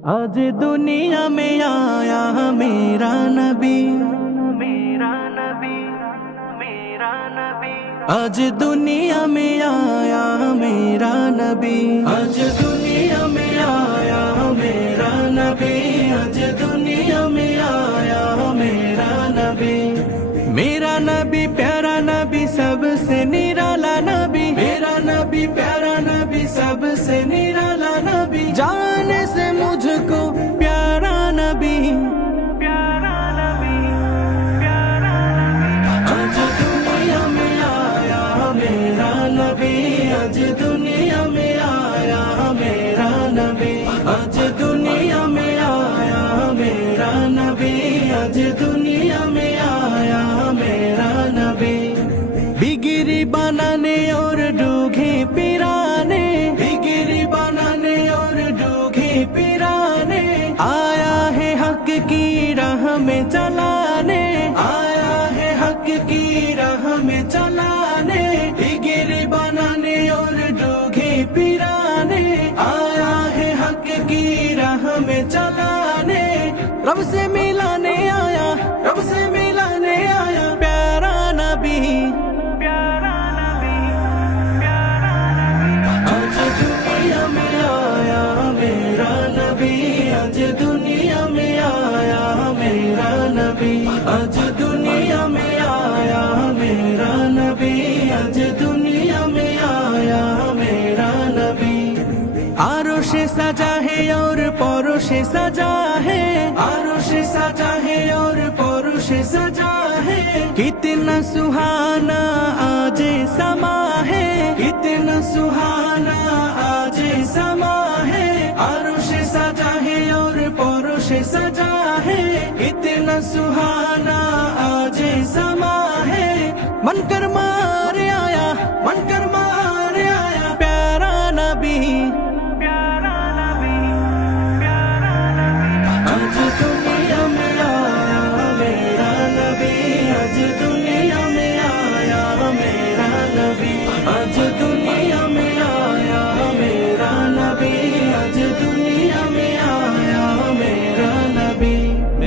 आज दुनिया में आया मेरा नबी, मेरा नबी, मेरा नबी। आज दुनिया में आया मेरा नबी, आज दुनिया में आया मेरा नबी, आज दुनिया में आया मेरा नबी। मेरा नबी प्यारा नबी सबसे निराला नबी, मेरा नबी प्यारा नबी सबसे निराला नबी। जाने से मुझको प्यारा नबी, प्यारा नबी, प्यारा नबी। आज दुनिया में आया मेरा नबी, आज दुनिया में आया मेरा नबी, आज दुनिया में आया मेरा नबी, आज दुनिया में आया मेरा नबी। बिगड़ी बनाने और डूघे पिराने, बिगड़ी बनाने और डूघे पिराने, आया है हक की राह में चलाने, आया है हक की राह में चलाने। बिगड़ी बनाने और डूघे पिराने, आया है हक की राह में चलाने। रब से मिलाने आया, रब से मिलाने आया प्यारा नबी, प्यारा नबी, प्यारा नबी। आज दुनिया में आया मेरा नबी, आज दुनिया में आया मेरा नबी, आज दुनिया में आया मेरा नबी, आज दुनिया में आया मेरा नबी। आरोश सजा है और परोश सजा है, आरोश सजा है और परोश सजा है। कितना सुहाना आज समा है, कितना सुहाना आज समा है। आरोश सजा है और परोश सजा है, कितना सुहाना आज समा है। मन कर मार आया, मन कर मार आया प्यारा नबी, प्यारा नबी, प्यारा नबी। आज दुनिया में आया मेरा नबी, आज दुनिया में आया मेरा नबी, आज